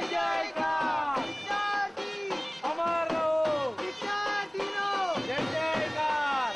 जय जयकार अमर रहो जय जयकार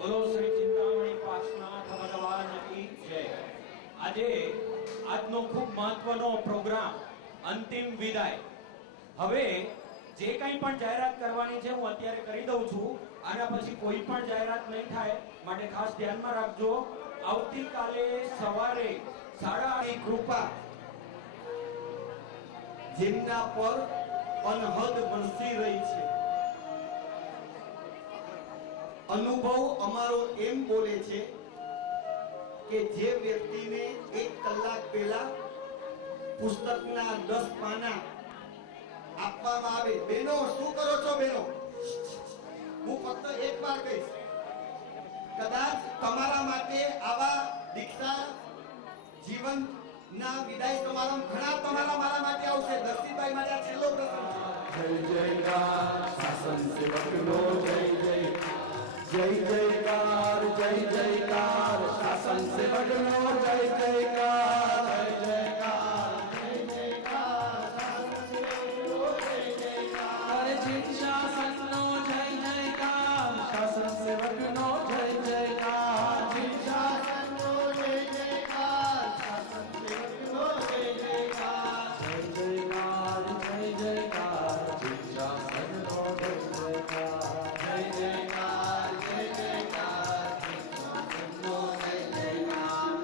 બોલો શ્રી ચિંતામણી પાર્શ્વનાથ ભગવાન કી જય। આજે આજનો ખૂબ મહત્વનો પ્રોગ્રામ અંતિમ વિદાય। હવે જે કંઈ પણ જાહેરાત કરવાની છે હું અત્યારે કરી દઉં છું। આના પછી કોઈ પણ જાહેરાત નહીં થાય માટે ખાસ ધ્યાનમાં રાખજો। આવતીકાલે સવારે 8:30 કૃપા જેમના પર અનહદ વરસી રહી છે। અનુભવ અમારો એમ બોલે છે કે જે વ્યક્તિને 1 કલાક પહેલા પુસ્તકના 10 પાના આપવામાં આવે, બેનો શું કરો છો બેનો? હું ફક્ત એક વાર કહીશ, કદાચ તમારા માટે આવા દીક્ષા જીવનના વિદાય સમારંભ ઘણા તમારા મારા માટે આવશે। દર્શીભાઈ માટે આ છેલ્લો પ્રસંગ છે। જય જયકાર શાસન સેવકનો જય જય જય જયકાર જય જયકાર શાસન સેવકનો જય જયકાર જય જયકાર જય જયકાર શાસન સેવકનો જય જયકાર જીન શાસનનો જય જયકાર શાસન સેવકનો જય જયકાર જીન શાસનનો જય જયકાર શાસન સેવકનો જય જયકાર જય જયકાર જય જયકાર જીન શાસનનો જય જયકાર જય જયકાર જય જયકાર જીન શાસનનો જય જયકાર।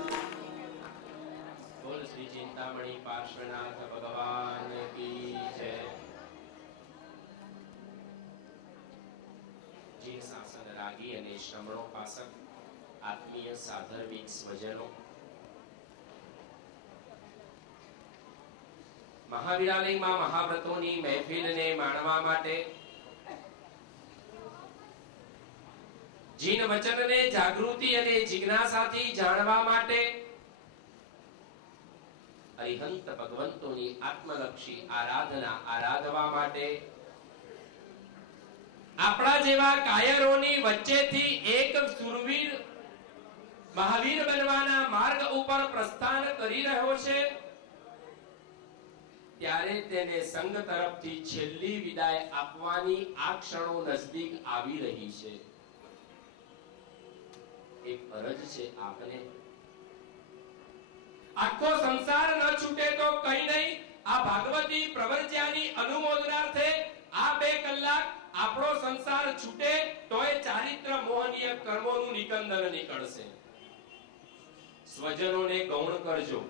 બોલ શ્રી ચિંતામણી પાર્શ્વનાથ ભગવાન કી જય। જીન શાસન રાગી અને શ્રમણો પાસક આત્મીય સાધર્મિક સ્વજનો, મહાવિરાલયમાં મહાવ્રતોની મહેફિલને માણવા માટે, જીન વચનને જાગૃતિ અને જિજ્ઞાસાથી જાણવા માટે, અરિહંત ભગવંતોની આત્મલક્ષી આરાધના આરાધવા માટે, આપણા જેવા કાયરોની વચ્ચેથી એક સુરવીર મહાવીર બનવાના માર્ગ ઉપર પ્રસ્થાન કરી રહ્યો છે, ત્યારે તેને સંઘ તરફથી છેલ્લી વિદાય આપવાની આ ક્ષણો નજદીક આવી રહી છે। એક અરજ છે આપને, આખો સંસાર ન છૂટે તો કઈ નહીં, આ ભાગવતી પ્રવર્જ્યાની અનુમોદનાર્થે આ 2 કલાક આપણો સંસાર છૂટે તોય ચારિત્ર મોહનીય કર્મોનું નિકંદન નીકળશે। સ્વજનોને ગૌણ કરજો,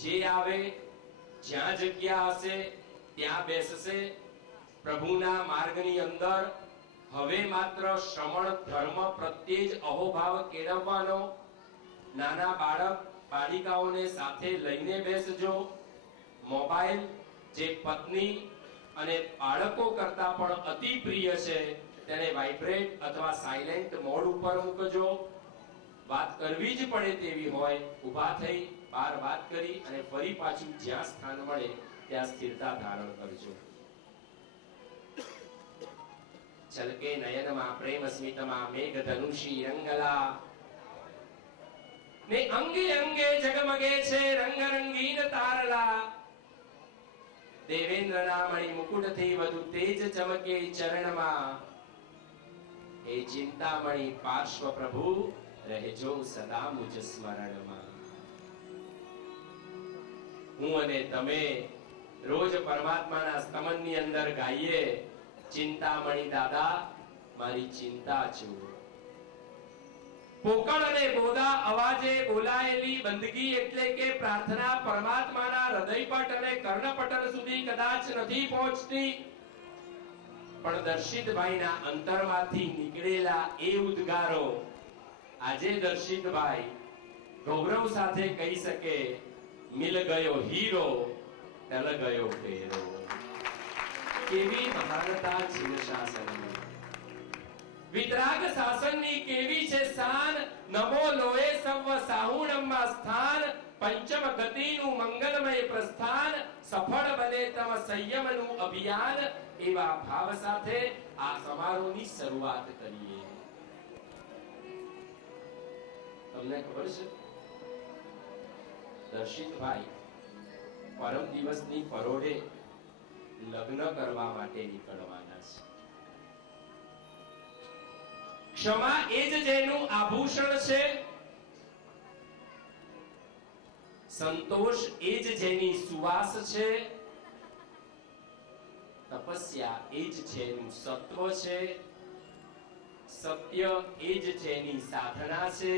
જે આવે જ્યાં જગ્યા હશે ત્યાં બેસશે। પ્રભુના માર્ગની અંદર હવે માત્ર શ્રમણ ધર્મ પ્રત્યે જ અહોભાવ કેળવવાનો। નાના બાળક બાળિકાઓને સાથે લઈને બેસજો। મોબાઈલ જે પત્ની અને બાળકો કરતા પણ અતિ પ્રિય છે તેને વાઇબ્રેટ અથવા સાયલેન્ટ મોડ ઉપર મૂકજો। વાત કરવી જ પડે તેવી હોય ઊભા થઈ બાર વાત કરી અને ફરી પાછું જ્યાં સ્થાન મળે ત્યાં સ્થિરતા ધારણ કરજો। છલકે નયનમાં પ્રેમ સ્મિતમાં મેઘ ધનુષી રંગલા ને અંગે અંગે જગમગે છે રંગ રંગીન તારલા। દેવેન્દ્રના મણિ મુકુટથી વધુ તેજ ચમકે ચરણમાં, એ ચિંતામણી પાર્શ્વ પ્રભુ રહેજો સદા મુજ સ્મરણમાં। હું અને તમે રોજ પરમાત્માના સ્તમનની અંદર ગાઈએ, ચિંતામણી દાદા મારી ચિંતા છું। પોકળ અને બોધા અવાજે બોલાયેલી બંદગી એટલે કે પ્રાર્થના પરમાત્માના હૃદયપટ અને કર્ણપટલ સુધી કદાચ નથી પહોંચતી, પણ દર્શિતભાઈના અંતરમાંથી નીકળેલા એ ઉદ્ગારો આજે દર્શિતભાઈ ગૌરવ સાથે કહી શકે, મિલ ગયો હીરો ટલ ગયો ફેરો। કેવી મહાનતા જીન શાસનની, વિતરાગ શાસનની કેવી છે શાન। નમો લોએ સવ સાહુણમાં સ્થાન, પંચમ ગતિનું મંગલમય પ્રસ્થાન, સફળ બને તમ સંયમનું અભિયાન। એવા ભાવ સાથે આ સમારોહની શરૂઆત કરીએ। તમને ખબર છે દર્શિતભાઈ પરમ દિવસની પરોઢે લગ્ન કરવા માટે નીકળવાના છે। ક્ષમા એ જ જેનું આભૂષણ છે, સંતોષ એ જ જેની સુવાસ છે, તપસ્યા એ જ જેનું સત્વ છે, સત્ય એ જ જેની સાધના છે,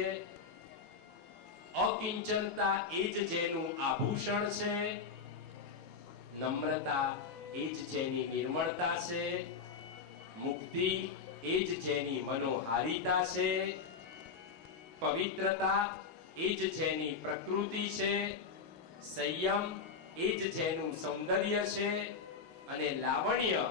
અકિંચનતા એ જ જેનું આભૂષણ છે, નમ્રતા એ જ જેની નિર્મળતા છે, મુક્તિ એ જ જેની મનોહારિતા છે, પવિત્રતા એ જ જેની પ્રકૃતિ છે, સંયમ એ જ જેનું સૌંદર્ય છે, અને લાવણ્ય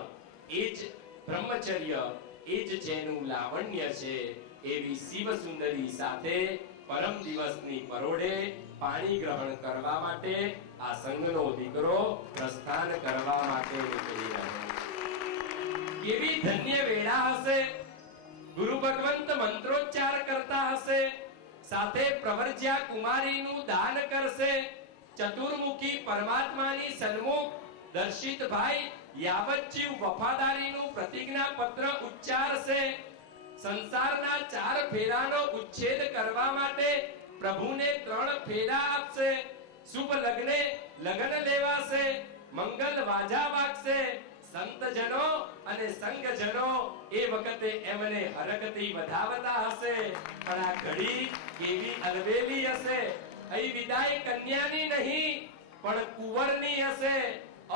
એ જ બ્રહ્મચર્ય એ જ જેનું લાવણ્ય છે. એવી શિવ સુંદરી સાથે પરમ દિવસની પરોઢે પાણી ગ્રહણ કરવા માટે આ સંઘનો દીકરો પ્રસ્થાન કરવા માટે નીકળી રહ્યો. કેવી ધન્ય વેળા હશે, ગુરુ ભગવંત મંત્રોચ્ચાર કરતા હશે, સાથે પ્રવર્જ્યા કુમારીનું દાન કરશે, ચતુર્મુખી પરમાત્માની સન્મુખ દર્શિતભાઈ યાવચ્ચીવ વફાદારીનું પ્રતિજ્ઞા પત્ર ઉચ્ચારશે, સંસારના 4 ફેરાનો ઉચ્છેદ કરવા માટે પ્રભુને 3 ફેરા આપશે, શુભ લગ્ને લગ્ન લેવાશે, મંગલ વાજા વાગશે, સંતજનો અને સંગજનો એ વખતે એમને હરકતી વધાવતા હશે. પણ આ ઘડી કેવી અલબેલી હશે, અહીં વિદાય કન્યાની નહીં પણ કુંવરની હશે.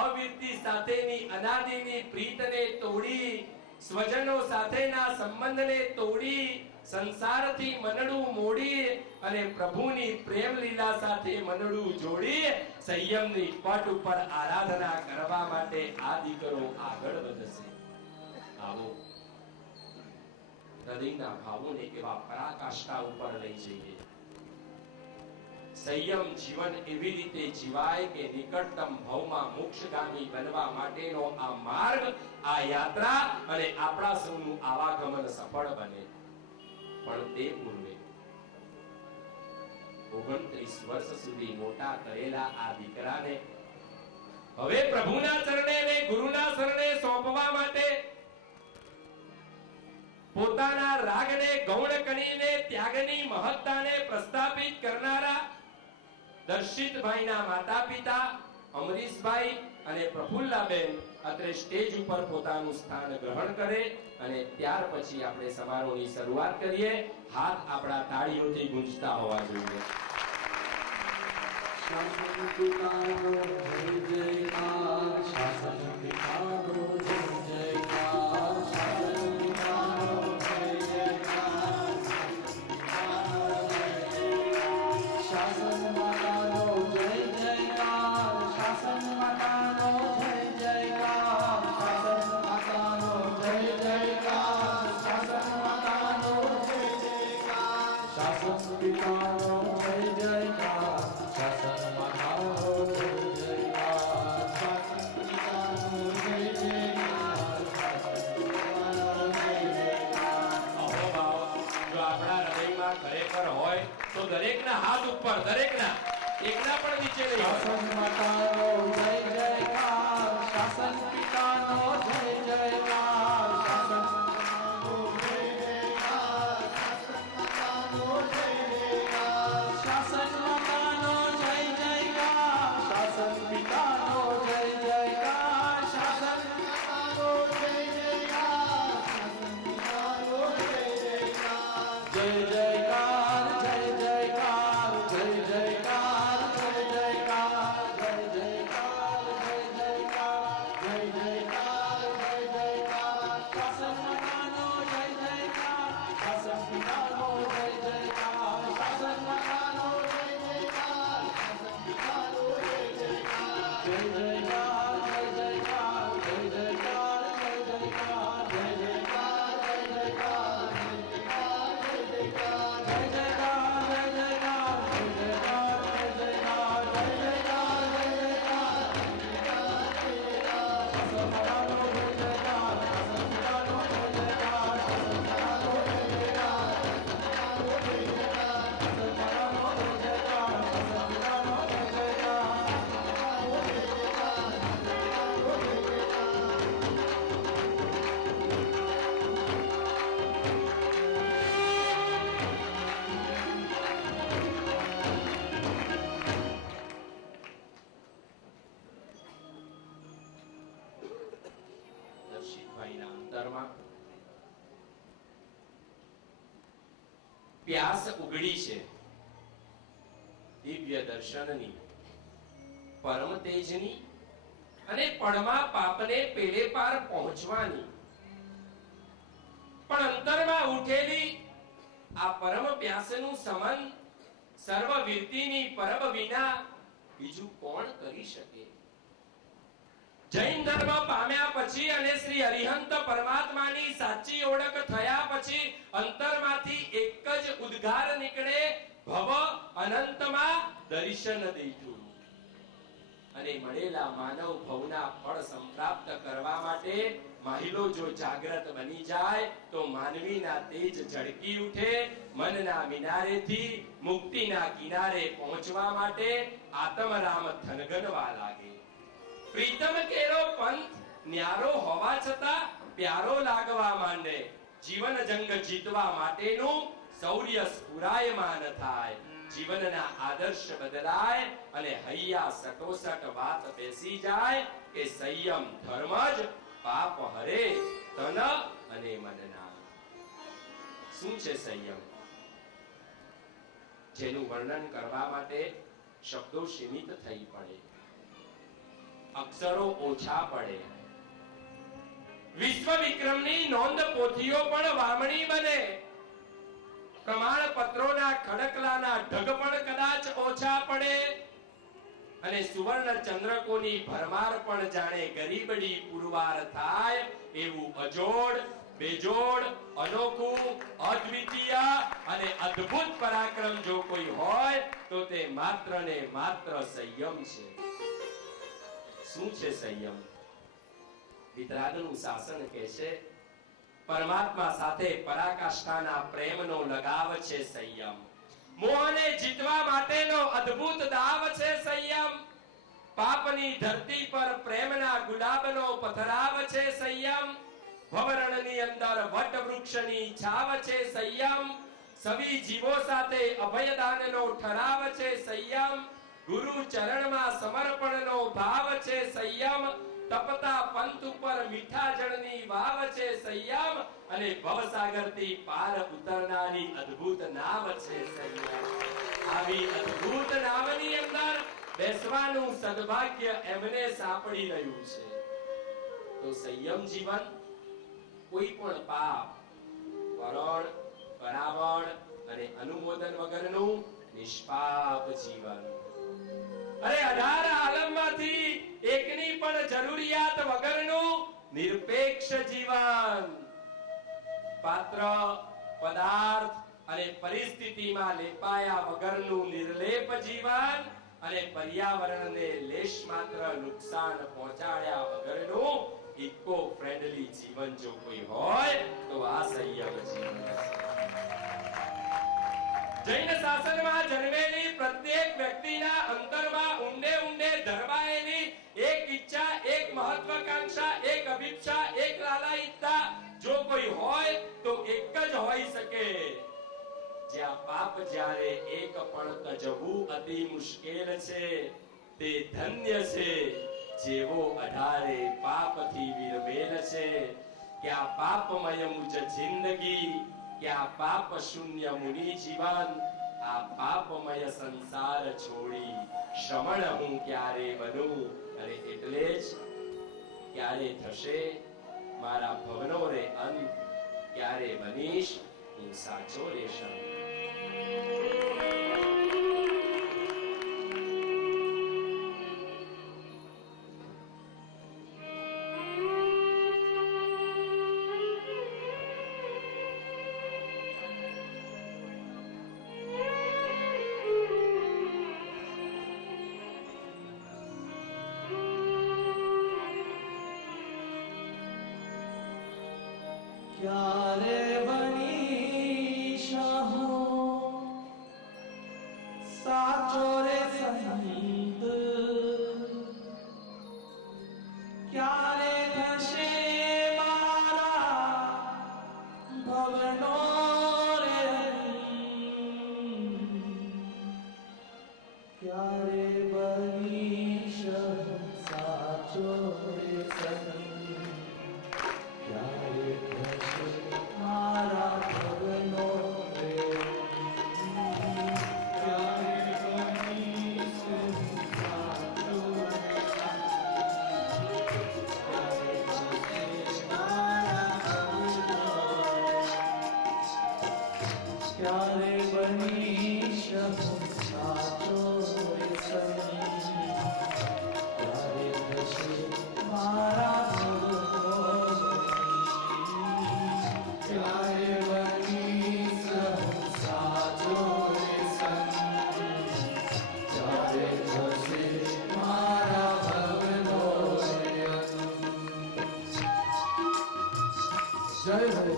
અવિરતી સાથેની અનાદિની પ્રીતને તોડી, સ્વજનો સાથેના સંબંધને તોડી, સંસારથી મનડું મોડી અને પ્રભુની પ્રેમ લીલા સાથે મનડું જોડી સંયમની પટ ઉપર આરાધના કરવા માટે આ દીકરો આગળ વધશે. આવો હૃદયના ભાવોને એવા પરાકાષ્ઠા ઉપર લઈ જઈએ. સંયમ જીવન એવી રીતે જીવાય કે નિકટતમ ભવમાં મોક્ષગામી બનવા માટેનો આ માર્ગ, આ યાત્રા અને આપણા સૌનું આવાગમન સફળ બને. પણ તે પૂર્વે 29 વર્ષ સુધી મોટા કરેલા આ દીકરાને હવે પ્રભુના ચરણે અને ગુરુના શરણે સોંપવા માટે પોતાના રાગને ગૌણ કરીને ત્યાગની મહત્તાને પ્રસ્થાપિત કરનારા દર્શિતભાઈના માતા પિતા અમરીશભાઈ અને પ્રફુલ્લાબેન અત્રે સ્ટેજ ઉપર પોતાનું સ્થાન ગ્રહણ કરે અને ત્યાર પછી આપણે સમારોહની શરૂઆત કરીએ. હાથ આપણા તાળીઓથી ગુંજતા હોવા જોઈએ. શાસન પિતાનો જય જયકાર, શાસન પિતાનો જય જયકાર, શાસન પિતાનો જય જયકાર, શાસન માતાનો જય જયકાર, શાસન માતાનો જય જયકાર, શાસન માતાનો જય જયકાર, શાસન માતાનો જય જયકાર, શાસન પિતાનો જય જયકાર, શાસન માતાનો જય જયકાર, શાસન પિતાનો જય જયકાર, શાસન માતાનો જય જયકાર. અહોભાવ જો આપણા હૃદયમાં ખરેખર હોય તો દરેકના હાથ ઉપર, દરેકના, એકના પણ નીચે નહીં હોય. શાસન માતાનો જય જયકાર, શાસન પિતાનો જય જયકાર, શાસન માતાનો જય જયકાર, શાસન માતાનો જય જયકાર, શાસન માતાનો જય જયકાર, શાસન પિતાનો જય જયકાર, શાસન માતાનો જય જયકાર, શાસન પિતાનો જય જયકાર, જય જયકાર, જય જયકાર, જય જયકાર, જય જયકાર, જય જયકાર. પ્યાસ ઉગડી છે દિવ્ય દર્શનની, પરમ તેજની અને પળમાં પાપને પેલે પાર પહોંચવાની. પણ અંતરમાં ઉઠેલી આ પરમ પ્યાસનું સમન સર્વ વીરતીની પરબ વિના બીજું કોણ કરી શકે? જૈન ધર્મ પામ્યા પછી અને શ્રી અરિહંત પરમાત્માની સાચી ઓળખ થયા પછી અંતરમાંથી એક જ ઉદ્ગાર નીકળે, ભવ અનંતમાં દર્શન દીઠું. અને મળેલા માનવ ભવના ફળ સંપ્રાપ્ત કરવા માટે માહિલો જો જાગ્રત બની જાય તો માનવીના તેજ ઝળકી ઉઠે. મનના મિનારેથી મુક્તિના કિનારે પહોંચવા માટે આત્મરામ થનગનવા લાગે. પ્રીતમ કેરો પંથ ન્યારો હોવા છતાં પ્યારો લાગવા માંડે. જીવન જંગ જીતવા માટેનું શૌર્ય સ્ફુરાયમાન થાય. જીવનના આદર્શ બદલાય અને હૈયા સટોસટ વાત બેસી જાય કે સંયમ ધર્મ જ પાપ હરે તન અને મનના. શું છે સંયમ? જેનું વર્ણન કરવા માટે શબ્દો સીમિત થઈ પડે, અક્ષરો ઓછા પડે. વિશ્વ વિક્રમની નોંધ પોથીઓ પણ વામણી બને. પ્રમાણપત્રોના ખડકલાના ઢગ પણ કદાચ ઓછા પડે અને સુવર્ણ ચંદ્રકોની ભરમાર પણ જાણે ગરીબડી પુરવાર થાય. એવું અજોડ, બેજોડ, અનોખું, અદ્વિતીય અને અદ્ભુત પરાક્રમ જો કોઈ હોય તો તે માત્ર ને માત્ર સંયમ છે. શું છે સંયમ? વિતરાગનું શાસન કહે છે પરમાત્મા સાથે પરાકાષ્ઠાના પ્રેમનો લગાવ છે સંયમ. મોહને જીતવા માટેનો અદ્ભુત દાવ છે સંયમ. પાપની ધરતી પર પ્રેમના ગુલાબનો પથરાવ છે સંયમ. ભવરણની અંદર વટ વૃક્ષની છાવ છે સંયમ. સવી જીવો સાથે અભયદાનનો ઠરાવ છે સંયમ. ગુરુ ચરણમાં સમર્પણનો ભાવ છે સંયમ. તપતા પંથ ઉપર મીઠા જળની વાવ છે સંયમ. અને ભવસાગરથી પાર ઉતરનારી અદ્ભુત નાવ છે સંયમ. આવી અદ્ભુત નાવની અંદર બેસવાનું સદભાગ્ય એમને સાંપડી રહ્યું છે. તો સંયમ જીવન કોઈ પણ પાપ, વરણ, પરાવણ અને અનુમોદન વગરનું નિષ્પાપ જીવન. અરે 18 આલમમાંથી એકની પણ જરૂરિયાત વગરનું નિરપેક્ષ જીવન. પાત્ર, પદાર્થ અને પરિસ્થિતિમાં લેપાયા વગરનું નિર્લેપ જીવન અને પર્યાવરણને લેશ માત્ર નુકસાન પહોંચાડ્યા વગરનું ઇકો ફ્રેન્ડલી જીવન જો કોઈ હોય તો આ સંયમ જીવન છે. જૈન શાસનમાં જન્મેલી પ્રત્યેક વ્યક્તિના અંતરમાં ઊંડે ઊંડે ધરવાયેલી એક ઈચ્છા, એક મહત્વાકાંક્ષા, એક અભિપ્સા, એક લાલાયિતતા જો કોઈ હોય તો એક જ હોઈ શકે. જ્યાં પાપ જ્યારે એક પણ તજવું અતિ મુશ્કેલ છે તે ધન્ય છે જેવો 18 પાપથી વિરમેલ છે. ક્યાં પાપમય મુજ જિંદગી, ક્યાં પાપ શૂન્ય મુનિ જીવન. આ પાપમય સંસાર છોડી શ્રમણ હું ક્યારે બનું અને એટલે જ ક્યારે થશે મારા ભવનો રે અંત, ક્યારે બનીશ હું સાચો રેશમ. ક્યારે બનીશ હું સાચો રે સંત, ક્યારે થશે મારા ભવનો રે અંત, ક્યારે બનીશ હું સાચો રે સંત, ક્યારે થશે મારા ભવનો રે અંત. ક્યારે બની શકું સાચો સંગ, ક્યારે થશે મારા ક્યારે બની શકું સાચો સંગ, ક્યારે થશે મારા ભવનો જય હરે.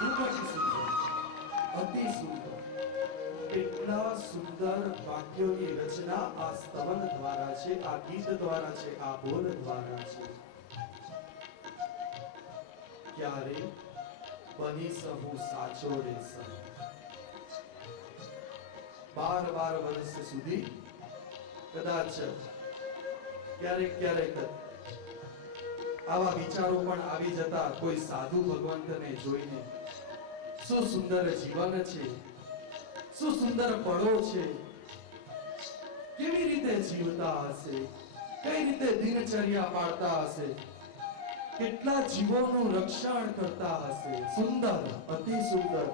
ખૂબ જ સુંદર, અતિ સુંદર, એટલા સુંદર વાક્યોની રચના આ સ્તવન દ્વારા છે, આ ગીત દ્વારા છે, આ બોલ દ્વારા છે. ક્યારે બની સહુ સાચો રે સંત. 12 વર્ષ સુધી કદાચ ક્યારેક આવા વિચારો પણ આવી જતા કોઈ સાધુ ભગવંતને જોઈને. શું સુંદર જીવન છે, શું સુંદર પળો છે, કેવી રીતે જીવતા હશે, કઈ રીતે દિનચર્યા પાળતા હશે, કેટલા જીવોનું રક્ષણ કરતા હશે. સુંદર, અતિ સુંદર,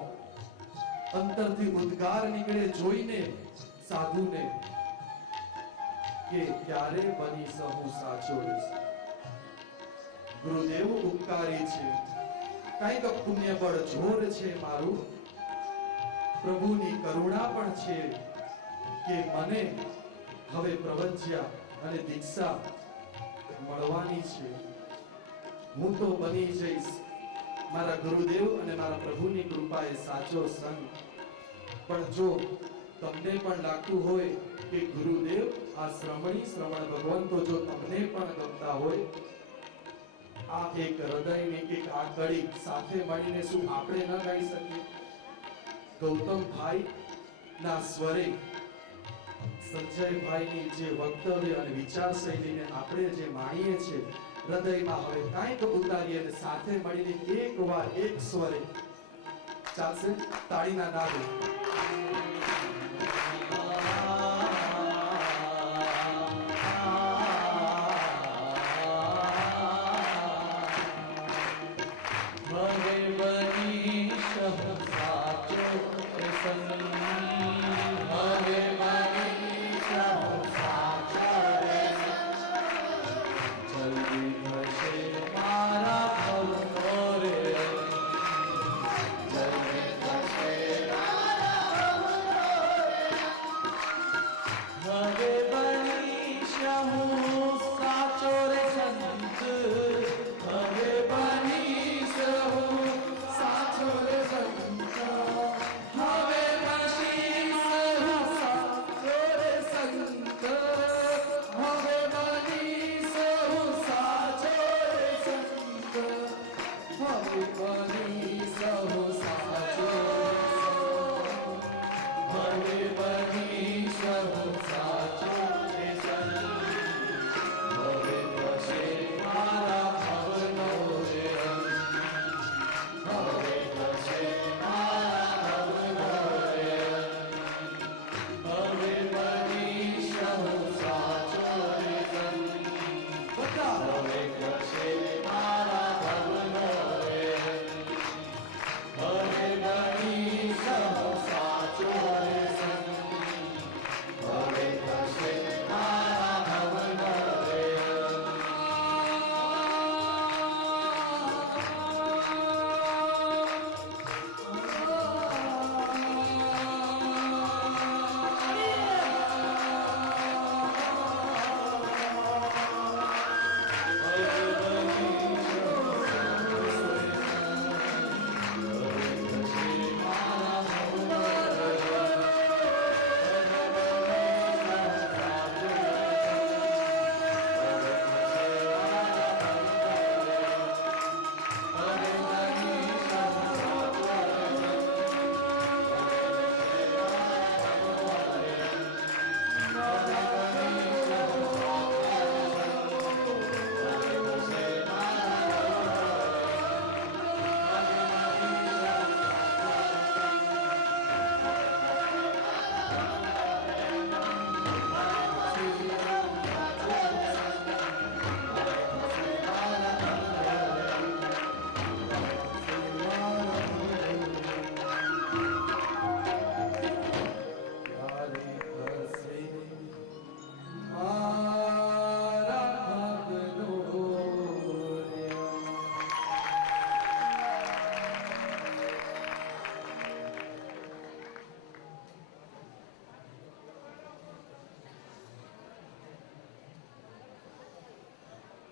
અંતરથી ઉદ્ગાર નીકળે જોઈને સાધુને કે ક્યારે બની સહુ સાચો રે. ગુરુદેવ ઉપકારી છે, કઈક પુણ્ય બળ જોર છે મારું, પ્રભુની કરુણા પણ છે કે મને હવે પ્રવંચ્યા અને દીક્ષા મળવાની છે. હું તો બની જઈશ મારા ગુરુદેવ અને મારા પ્રભુની કૃપાએ સાચો સંત. પણ જો તમને પણ લાગતું હોય કે ગુરુદેવ આ શ્રવણ ભગવંતો જો તમને પણ ગમતા હોય, આ એક હૃદયની એક આ કડી સાથે મળીને શું આપણે ન ગાઈ શકીએ? ગૌતમભાઈ ના સ્વરે સંજયભાઈની જે વક્તવ્ય અને વિચાર શૈલીને આપણે જે માણીએ છીએ, હૃદયમાં હવે કાંઈક ઉતારીએ અને સાથે મળીને એકવાર એક સ્વરે ચાલશે? તાળીના નાદે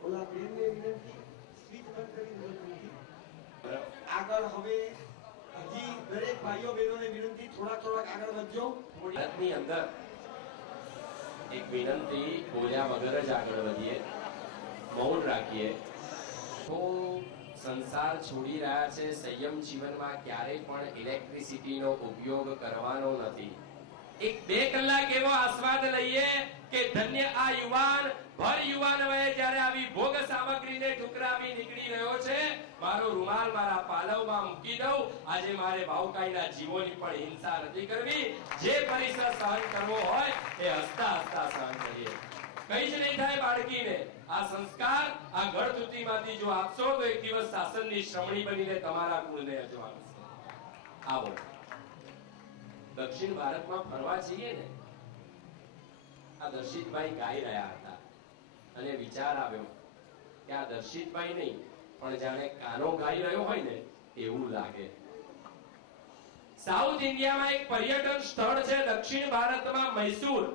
ઓલા બેનને વિનંતી સ્પીચ બંધ કરી દીધી. આગળ હવે હજી દરેક ભાઈઓ બહેનોને વિનંતી થોડાક આગળ વધજો. ભારતની અંદર એક વિનંતી, બોલ્યા વગર જ આગળ વધીએ, મૌન રાખીએ. તો સંસાર છોડી રહ્યા છે, સંયમ જીવનમાં ક્યારેય પણ ઇલેક્ટ્રિસિટીનો ઉપયોગ કરવાનો નથી. 1-2 કલાક એવો આસ્વાદ લઈએ કે ધન્ય આ યુવાન ભર યુવાન વયે જ્યારે આવી ભોગ સામગ્રીને ઠુકરાવી નીકળી રહ્યો છે, મારો રૂમાલ મારા પાલવમાં મૂકી દઉં. આજે મારે ભાવકાઈના જીવોની પણ હિંસા નથી કરવી. જે પરિસર સહન કરવો હોય એ હસતા હસતા સહન કરીએ. કઈ જ નહીં થાય બાળકીને. આ સંસ્કાર આ ગળથૂતીમાંથી જો આપશો તો એક દિવસ શાસનની શ્રમણી બનીને તમારા કુળને અજવાળશે. આવો દક્ષિણ ભારતમાં ફરવા જઈએ ને, આ દર્શિતભાઈ ગાઈ રહ્યા હતા અને વિચાર આવ્યો કે આ દર્શિતભાઈ નહીં પણ જાણે કાનો ગાઈ રહ્યો હોય ને એવું લાગે. સાઉથ ઇન્ડિયામાં એક પર્યટન સ્થળ છે દક્ષિણ ભારતમાં, મૈસૂર.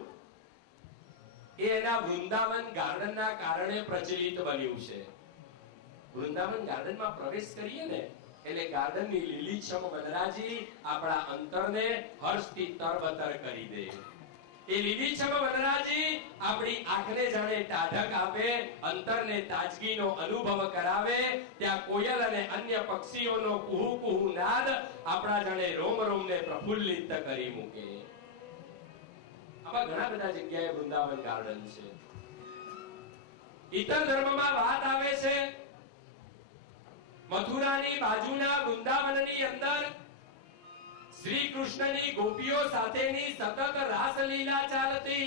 એ એના વૃંદાવન ગાર્ડનના કારણે પ્રચલિત બન્યું છે. વૃંદાવન ગાર્ડનમાં પ્રવેશ કરીએ ને એટલે ગાર્ડનની લીલીછમ વનરાજી આપણા અંતરને હર્ષથી તરબતર કરી દે. એ લીલીછમ વનરાજી આપણી આંખને જાણે ટાઢક આપે, અંતરને તાજગીનો અનુભવ કરાવે. ત્યાં કોયલ અને અન્ય પક્ષીઓનો કુહુ કુહુ નાદ આપણા જાણે રોમ રોમને પ્રફુલ્લિત કરી મૂકે. આવા ઘણા બધા જગ્યાએ વૃંદાવન ગાર્ડન છે. ઇતર ધર્મમાં વાત આવે છે મથુરાની બાજુના વૃંદાવનની અંદર શ્રી કૃષ્ણની ગોપીઓ સાથેની સતત રાસલીલા ચાલતી.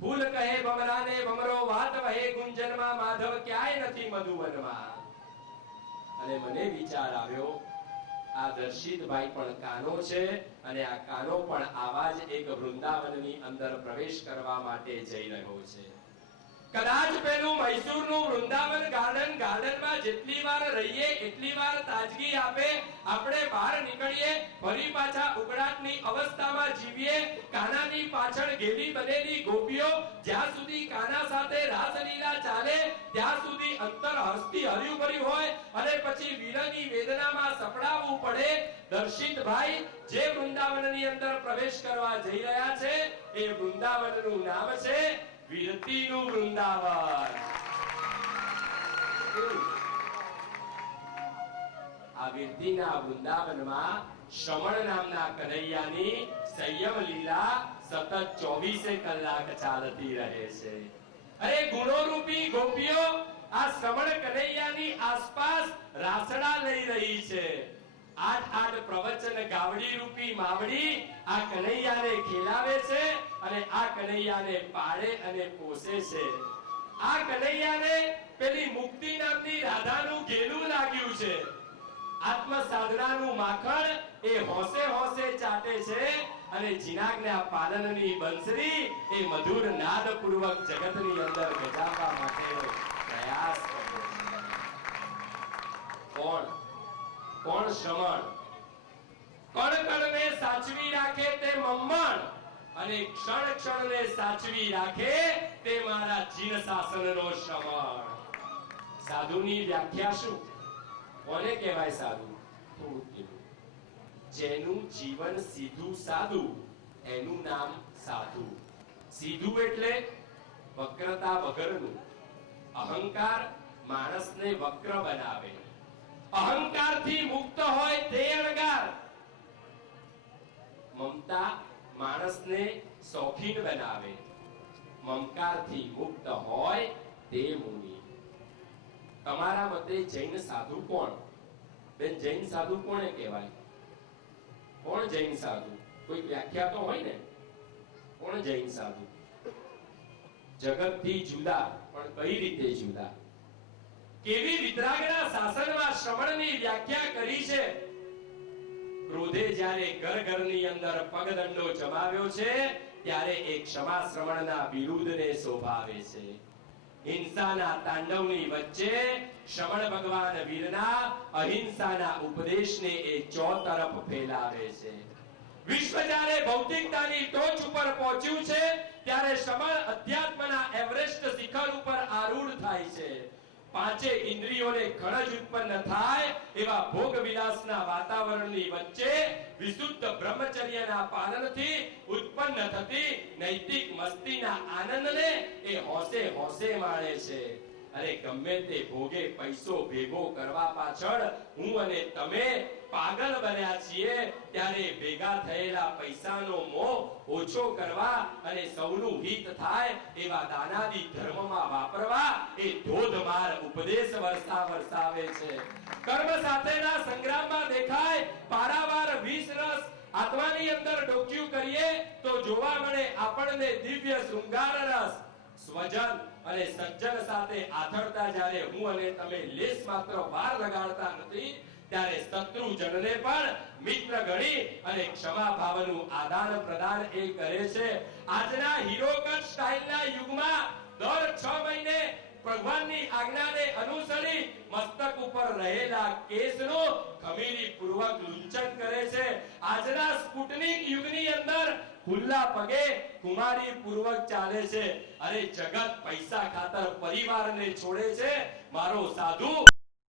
ફૂલ કહે ભમરાને ભમરો, વાત વહે ગુંજનમાં, માધવ ક્યાંય નથી મધુવનમાં. અને મને વિચાર આવ્યો આ દર્શિતભાઈ પણ કાનો છે અને આ કાનો પણ આવા જ એક વૃંદાવનની અંદર પ્રવેશ કરવા માટે જઈ રહ્યો છે. કદાચ પેલું મૈસૂરનું વૃંદાવન ગાર્ડનમાં જેટલી વાર રહીએ એટલી વાર તાજગી આપે. આપણે બહાર નીકળીએ, ફરી પાછા ઉકળાટની અવસ્થામાં જીવીએ. કાનાની પાછળ ઘેલી બનેલી ગોપીઓ જ્યાં સુધી કાના સાથે રાસલીલા ચાલે ત્યાં સુધી અંતર હર્ષથી હર્યું ભર્યું હોય અને પછી વિરહની વેદનામાં સપડાવવું પડે. દર્શિતભાઈ જે વૃંદાવનની અંદર પ્રવેશ કરવા જઈ રહ્યા છે એ વૃંદાવનનું નામ છે વિરતીનું વૃંદાવન. આ વિરતીના વૃંદાવનમાં શ્રમણ નામના કનૈયાની સંયમ લીલા સતત 24 કલાક ચાલતી રહે છે. અરે ગુણોરૂપી ગોપીઓ આ શ્રમણ કનૈયાની આસપાસ રાસડા લઈ રહી છે. 8 પ્રવચન ગાવડી રૂપી માવડી આ કનૈયાને ખેલાવે છે અને આ કનૈયાને પાળે અને પોષે છે. આ કનૈયાને પેલી મુક્તિ નામની રાધાનું ઘેલું લાગ્યું છે. આત્મ સાધનાનું માખણ એ હોંશે હોંશે ચાટે છે અને જીનાજ્ઞા પાલનની બંસરી એ મધુર નાદ પૂર્વક જગતની અંદર ગજાવવા માટે પ્રયાસ કરે છે. કોણ શ્રમણ? કણ કણને સાચવી રાખે તે મમ્મણ અને ક્ષણ ક્ષણને સાચવી રાખે તે મારા જીન શાસનનો શ્રમણ. સાધુની વ્યાખ્યા શું? કોને કહેવાય સાધુ? થોડું કીધું. જેનું જીવન સીધું સાદું એનું નામ સાધુ. સીધું એટલે વક્રતા વગરનું. અહંકાર માણસને વક્ર બનાવે. અહંકારથી મુક્ત હોય તે અણગાર. મમતા માણસને શોખીન બનાવે. મમકારથી મુક્ત હોય તે મુનિ. તમારા મતે જૈન સાધુ કોણ? બેન, જૈન સાધુ કોને કહેવાય? કોણ જૈન સાધુ? કોઈ વ્યાખ્યા તો હોય ને. કોણ જૈન સાધુ? જગતથી જુદા, પણ કઈ રીતે જુદા? કેવી વિતરાગના શાસનમાં શ્રમણની વ્યાખ્યા કરી છે. ક્રોધે જ્યારે ઘરની અંદર પગદંડો જમાવ્યો છે ત્યારે એક ક્ષમા શ્રમણના બિરુદને શોભાવે છે. હિંસાના તાંડવની વચ્ચે શ્રમણ ભગવાન વીરના અહિંસાના ઉપદેશને એ ચોતરફ ફેલાવે છે. વિશ્વ જ્યારે ભૌતિકતાની ટોચ ઉપર પહોંચ્યું છે ત્યારે શ્રમણ અધ્યાત્મના એવરેસ્ટ શિખર ઉપર આરૂઢ થાય છે. પાંચે ઇન્દ્રિયોને ખણજ ઉત્પન્ન થાય એવા ભોગ વિલાસના વાતાવરણની વચ્ચે વિશુદ્ધ બ્રહ્મચર્યના પાલનથી ઉત્પન્ન થતી નૈતિક મસ્તીના આનંદને એ હોશે હોશે માણે છે. અરે ગમે તે ભોગે પૈસો ભેગો કરવા પાછળ હું અને તમે પાગલ બન્યા છીએ, ત્યારે ભેગા થયેલા પૈસાનો મોહ ઓછો કરવા અને સૌનું હિત થાય એવા દાનાદી ધર્મમાં વાપરવા એ ધોધમાર ઉપદેશ વરસાવે છે. કર્મ સાથેના સંગ્રામમાં દેખાય પારાવાર વિષ રસ, આત્માની અંદર ડોક્યું કરીએ તો જોવા મળે આપણને દિવ્ય શૃંગાર રસ. સ્વજન અને સજ્જન સાથે આથડતા જ્યારે હું અને તમે લેશ માત્ર વાર લગાડતા નથી, ત્યારે શત્રુજનને પણ મિત્ર ગણી અને ક્ષમા ભાવનું આદાન પ્રદાન એ કરે છે. આજના હીરો કટ સ્ટાઇલના યુગમાં દર 6 મહિને ભગવાનની આજ્ઞાને અનુસરી મસ્તક ઉપર રહેલા કેસનો ખમીરી પૂર્વક લુંચન કરે છે. આજના સ્પુટનિક યુગની અંદર ખુલ્લા પગે કુમારી પૂર્વક ચાલે છે. અરે જગત પૈસા ખાતર પરિવારને છોડે છે, મારો સાધુ